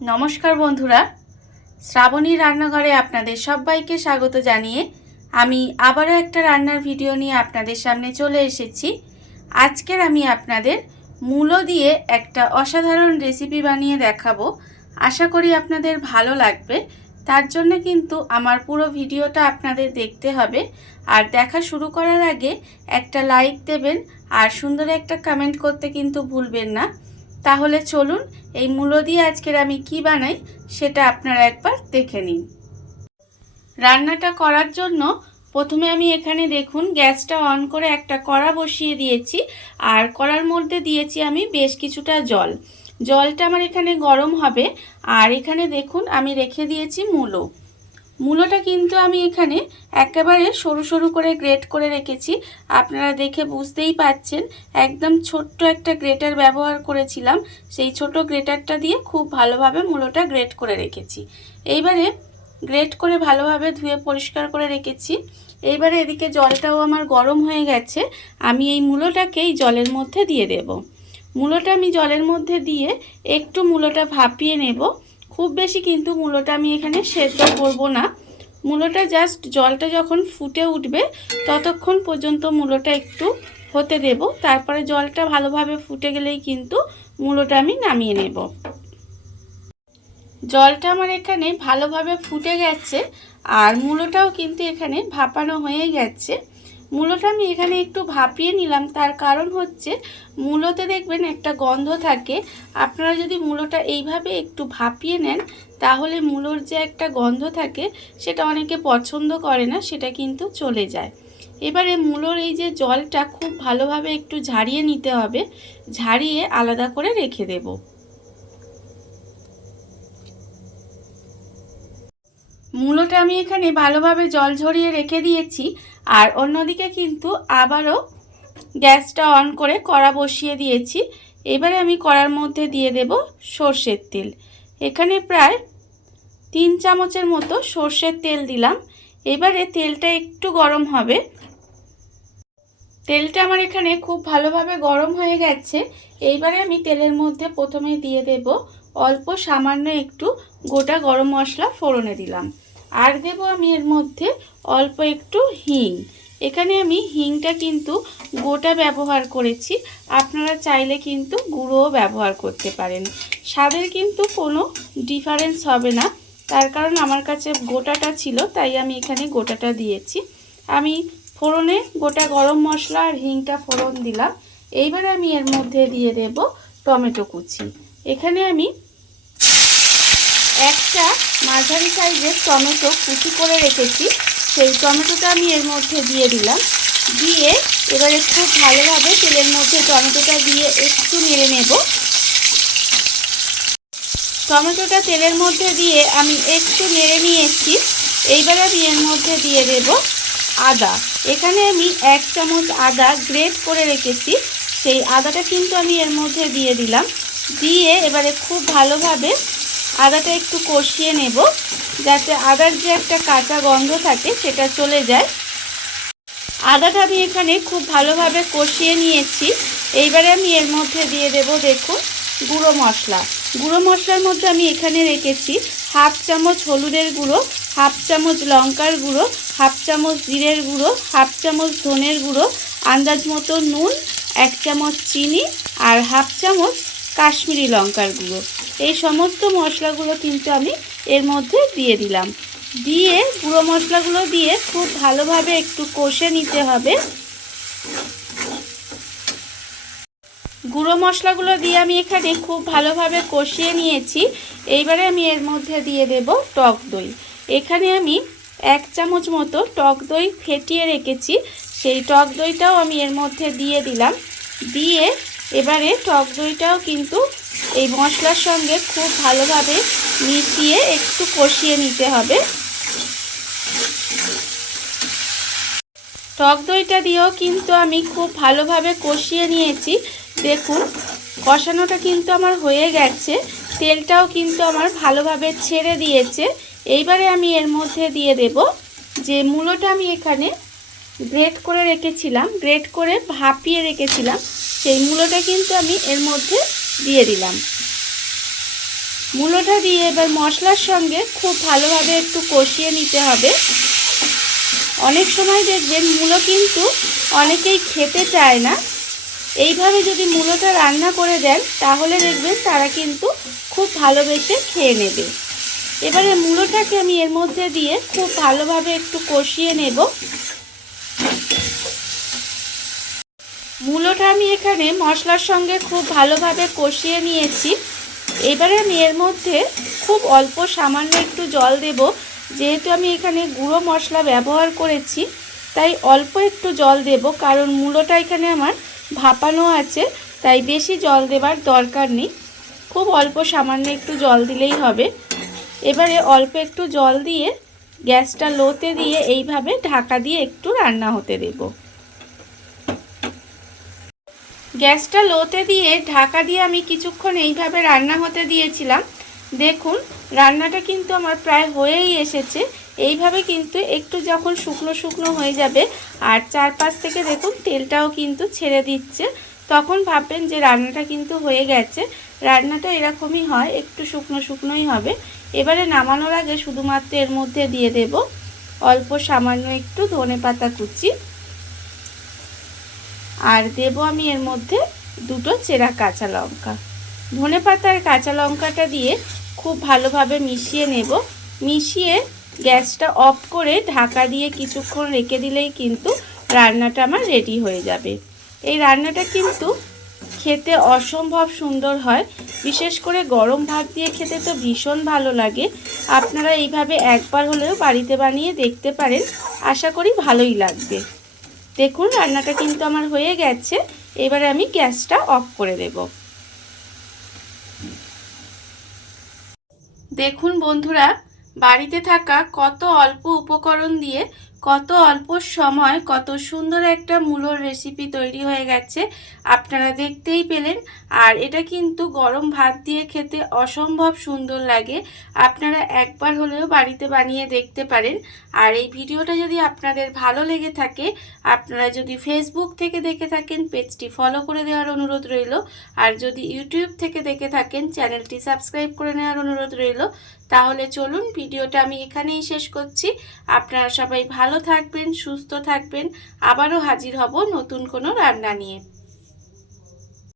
নমস্কার বন্ধুরা, শ্রাবণী রান্নাঘরে আপনাদের সবাইকে স্বাগত জানিয়ে আমি আবারও একটা রান্নার ভিডিও নিয়ে আপনাদের সামনে চলে এসেছি। আজকের আমি আপনাদের মূলো দিয়ে একটা অসাধারণ রেসিপি বানিয়ে দেখাবো। আশা করি আপনাদের ভালো লাগবে। তার জন্য কিন্তু আমার পুরো ভিডিওটা আপনাদের দেখতে হবে। আর দেখা শুরু করার আগে একটা লাইক দেবেন আর সুন্দর একটা কমেন্ট করতে কিন্তু ভুলবেন না। তাহলে চলুন এই মূলো দিয়ে আজকের আমি কি বানাই সেটা আপনারা একবার দেখে নিন। রান্নাটা করার জন্য প্রথমে আমি এখানে দেখুন গ্যাসটা অন করে একটা কড়া বসিয়ে দিয়েছি আর কড়ার মধ্যে দিয়েছি আমি বেশ কিছুটা জল। জলটা আমার এখানে গরম হবে আর এখানে দেখুন আমি রেখে দিয়েছি মূলোটা কিন্তু আমি এখানে একেবারে সরু সরু করে গ্রেট করে রেখেছি। আপনারা দেখে বুঝতেই পাচ্ছেন একদম ছোট্ট একটা গ্রেটার ব্যবহার করেছিলাম। সেই ছোট গ্রেটারটা দিয়ে খুব ভালোভাবে মূলোটা গ্রেট করে রেখেছি। এইবারে গ্রেট করে ভালোভাবে ধুয়ে পরিষ্কার করে রেখেছি। এইবারে এদিকে জলটাও আমার গরম হয়ে গেছে। আমি এই মূলোটাকে এই জলের মধ্যে দিয়ে দেব। মূলোটা আমি জলের মধ্যে দিয়ে একটু মূলোটা ভাপিয়ে নেব। খুব বেশি কিন্তু মূলোটা আমি এখানে সেদ্ধ করব না। মূলোটা জাস্ট জলটা যখন ফুটে উঠবে ততক্ষণ পর্যন্ত মূলোটা একটু হতে দেব। তারপরে জলটা ভালোভাবে ফুটে গেলেই কিন্তু মূলোটা আমি নামিয়ে নেব। জলটা আমার এখানে ভালোভাবে ফুটে গেছে আর মূলোটাও কিন্তু এখানে ভাপানো হয়ে গেছে। মূলোটা আমি এখানে একটু ভাপিয়ে নিলাম, তার কারণ হচ্ছে মূলোতে দেখবেন একটা গন্ধ থাকে। আপনারা যদি মূলোটা এইভাবে একটু ভাপিয়ে নেন তাহলে মূলোর যে একটা গন্ধ থাকে সেটা অনেকে পছন্দ করে না, সেটা কিন্তু চলে যায়। এবারে মূলোর এই যে জলটা খুব ভালোভাবে একটু ঝারিয়ে নিতে হবে, ঝারিয়ে আলাদা করে রেখে দেব। মূলোটা আমি এখানে ভালোভাবে জল ঝরিয়ে রেখে দিয়েছি আর অন্যদিকে কিন্তু আবারও গ্যাসটা অন করে কড়া বসিয়ে দিয়েছি। এবারে আমি কড়ার মধ্যে দিয়ে দেব সর্ষের তেল। এখানে প্রায় 3 চামচের মতো সর্ষের তেল দিলাম। এবারে তেলটা একটু গরম হবে। তেলটা আমার এখানে খুব ভালোভাবে গরম হয়ে গেছে। এইবারে আমি তেলের মধ্যে প্রথমে দিয়ে দেব অল্প সামান্য একটু গোটা গরম মশলা ফোড়নে দিলাম। আর দেব আমি এর মধ্যে অল্প একটু হিং। এখানে আমি হিংটা কিন্তু গোটা ব্যবহার করেছি, আপনারা চাইলে কিন্তু গুঁড়োও ব্যবহার করতে পারেন। স্বাদের কিন্তু কোনো ডিফারেন্স হবে না, তার কারণ আমার কাছে গোটাটা ছিল তাই আমি এখানে গোটাটা দিয়েছি। আমি ফোড়নে গোটা গরম মশলা আর হিংটা ফোড়ন দিলাম। এইবারে আমি এর মধ্যে দিয়ে দেব টমেটো কুচি। এখানে আমি একটা মাঝারি সাইজের টমেটো কুচি করে রেখেছি, সেই টমেটোটা আমি এর মধ্যে দিয়ে দিলাম। দিয়ে এবারে খুব ভালোভাবে তেলের মধ্যে টমেটোটা দিয়ে একটু নেড়ে নেব। টমেটোটা তেলের মধ্যে দিয়ে আমি একটু নেড়ে নিয়েছি। এইবারে আমি এর মধ্যে দিয়ে দেব আদা। এখানে আমি 1 চামচ আদা গ্রেট করে রেখেছি, সেই আদাটা কিন্তু আমি এর মধ্যে দিয়ে দিলাম। দিয়ে এবারে খুব ভালোভাবে আদাটা একটু কষিয়ে নেব, যাতে আদার যে একটা কাঁচা গন্ধ থাকে সেটা চলে যায়। আদাটা আমি এখানে খুব ভালোভাবে কষিয়ে নিয়েছি। এইবারে আমি এর মধ্যে দিয়ে দেব দেখুন গুঁড়ো মশলা। গুঁড়ো মশলার মধ্যে আমি এখানে রেখেছি 1/2 চামচ হলুদের গুঁড়ো, 1/2 চামচ লঙ্কার গুঁড়ো, 1/2 চামচ জিরের গুঁড়ো, 1/2 চামচ ধনের গুঁড়ো, আন্দাজ মতো নুন, 1 চামচ চিনি আর 1/2 চামচ কাশ্মীরি লঙ্কার গুঁড়ো। এই সমস্ত মশলাগুলো কিন্তু আমি এর মধ্যে দিয়ে দিলাম। দিয়ে গুঁড়ো মশলাগুলো দিয়ে খুব ভালোভাবে একটু কষে নিতে হবে। গুঁড়ো মশলাগুলো দিয়ে আমি এখানে খুব ভালোভাবে কষিয়ে নিয়েছি। এইবারে আমি এর মধ্যে দিয়ে দেব টক দই। এখানে আমি 1 চামচ মতো টক দই ফেটিয়ে রেখেছি, সেই টক দইটাও আমি এর মধ্যে দিয়ে দিলাম। দিয়ে এবারে টক দইটাও কিন্তু এই মশলার সঙ্গে খুব ভালোভাবে মিশিয়ে একটু কষিয়ে নিতে হবে। টক দইটা দিয়েও কিন্তু আমি খুব ভালোভাবে কষিয়ে নিয়েছি। দেখুন কষানোটা কিন্তু আমার হয়ে গেছে, তেলটাও কিন্তু আমার ভালোভাবে ছেড়ে দিয়েছে। এইবারে আমি এর মধ্যে দিয়ে দেব যে মূলোটা আমি এখানে গ্রেট করে রেখেছিলাম, গ্রেট করে ভাপিয়ে রেখেছিলাম, সেই মূলোটা কিন্তু আমি এর মধ্যে দিয়ে দিলাম। মূলোটা দিয়ে এবার মশলার সঙ্গে খুব ভালোভাবে একটু কষিয়ে নিতে হবে। অনেক সময় দেখবেন মূলো কিন্তু অনেকেই খেতে চায় না, এইভাবে যদি মূলোটা রান্না করে দেন তাহলে দেখবেন তারা কিন্তু খুব ভালোবেসে খেয়ে নেবে। এবারে মূলোটাকে আমি এর মধ্যে দিয়ে খুব ভালোভাবে একটু কষিয়ে নেব। মূলোটা আমি এখানে মশলার সঙ্গে খুব ভালোভাবে কষিয়ে নিয়েছি। এবারে আমি এর মধ্যে খুব অল্প সামান্য একটু জল দেব। যেহেতু আমি এখানে গুঁড়ো মশলা ব্যবহার করেছি তাই অল্প একটু জল দেব, কারণ মূলোটা এখানে আমার ভাপানো আছে, তাই বেশি জল দেবার দরকার নেই। খুব অল্প সামান্য একটু জল দিলেই হবে। এবারে অল্প একটু জল দিয়ে গ্যাসটা লোতে দিয়ে এইভাবে ঢাকা দিয়ে একটু রান্না হতে দেব। গ্যাসটা লোতে দিয়ে ঢাকা দিয়ে আমি কিছুক্ষণ এইভাবে রান্না হতে দিয়েছিলাম। দেখুন রান্নাটা কিন্তু আমার প্রায় হয়েই এসেছে। এইভাবে কিন্তু একটু যখন শুকনো শুকনো হয়ে যাবে আর চারপাশ থেকে দেখুন তেলটাও কিন্তু ছেড়ে দিচ্ছে, তখন ভাববেন যে রান্নাটা কিন্তু হয়ে গেছে। রান্নাটা এরকমই হয়, একটু শুকনো শুকনোই হবে। এবারে নামানোর আগে শুধুমাত্র এর মধ্যে দিয়ে দেব অল্প সামান্য একটু ধনেপাতা কুচি, আর দেব আমি এর মধ্যে দুটো চেরা কাঁচা লঙ্কা। ধনেপাতা আর কাঁচা লঙ্কাটা দিয়ে খুব ভালোভাবে মিশিয়ে নেব। মিশিয়ে গ্যাসটা অফ করে ঢাকা দিয়ে কিছুক্ষণ রেখে দিলেই কিন্তু রান্নাটা আমার রেডি হয়ে যাবে। এই রান্নাটা কিন্তু খেতে অসম্ভব সুন্দর হয়, বিশেষ করে গরম ভাত দিয়ে খেতে তো ভীষণ ভালো লাগে। আপনারা এইভাবে একবার হলেও বাড়িতে বানিয়ে দেখতে পারেন, আশা করি ভালোই লাগবে। দেখুন রান্নাটা কিন্তু আমার হয়ে গেছে। এবারে আমি গ্যাসটা অফ করে দেব। দেখুন বন্ধুরা, বাড়িতে থাকা কত অল্প উপকরণ দিয়ে কত অল্প সময় কত সুন্দর একটা মূলোর রেসিপি তৈরি হয়ে গেছে, আপনারা দেখতেই পেলেন। আর এটা কিন্তু গরম ভাত দিয়ে খেতে অসম্ভব সুন্দর লাগে। আপনারা একবার হলেও বাড়িতে বানিয়ে দেখতে পারেন। আর এই ভিডিওটা যদি আপনাদের ভালো লেগে থাকে, আপনারা যদি ফেসবুক থেকে দেখে থাকেন পেজটি ফলো করে দেওয়ার অনুরোধ রইল। আর যদি ইউটিউব থেকে দেখে থাকেন চ্যানেলটি সাবস্ক্রাইব করে নেওয়ার অনুরোধ রইল। তাহলে চলুন ভিডিওটা আমি এখানেই শেষ করছি। আপনারা সবাই ভালো থাকবেন, সুস্থ থাকবেন। আবারও হাজির হব নতুন কোনো রান্না নিয়ে।